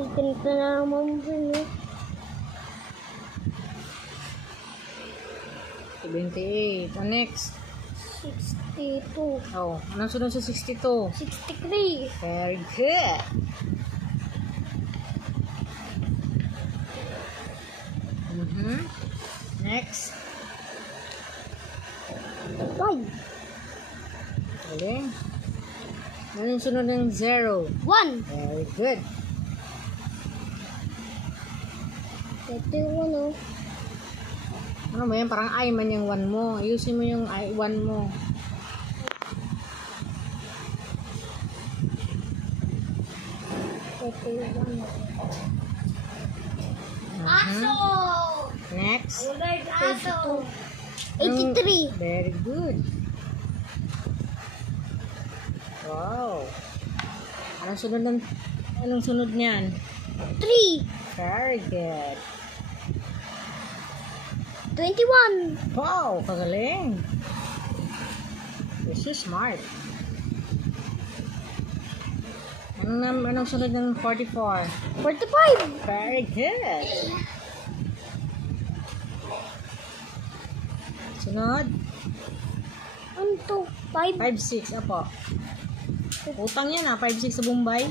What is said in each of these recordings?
Ay, ganito na naman din eh. 78. Ano next? 62. Oh, anong sunod sa 62? 63. Very good. Next. 5. Galing. Anong sunod ng 0? 1. Very good. Ito yung ano. Ano mo yan? Parang I man yung 1 mo. Ayusin mo yung I 1 mo. Ito yung ano. Aso! Next. Aso! 83. Very good. Wow. Anong sunod niyan? 3. Very good. 21. Wow, kagaling. You're so smart. Anong sunod ng 44? 45. Very good. Sunod? Ano to? 5. 5-6. Apo. Utang yan 5-6 sa Bombay.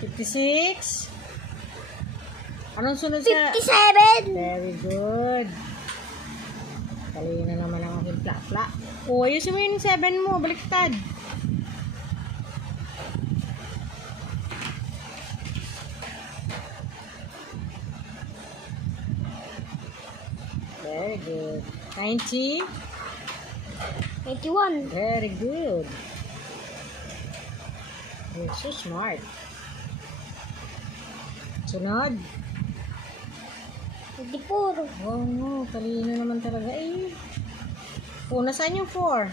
56. Anong sunod sa... 57. Very good. Kali na naman ang aking plak-plak. O, ayusin mo yung 7 mo. Baliktad. Very good. 90. 81. Very good. You're so smart. Sunod. 84. Oh no, talino naman talaga eh. Oh, nasaan yung 4?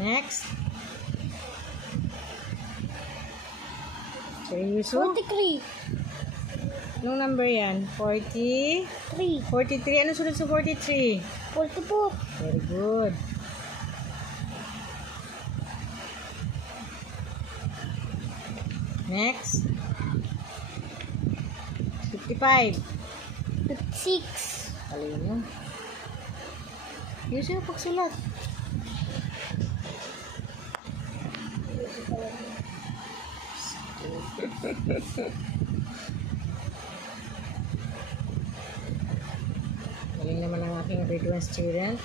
Next. Seryoso? 43. Anong number yan? 40? 3. 43? Ano sunod sa 43? 44. Very good. Next. 55. 56. Talino. Yun siya pagsulat. Galing naman ang aking grade 1 student.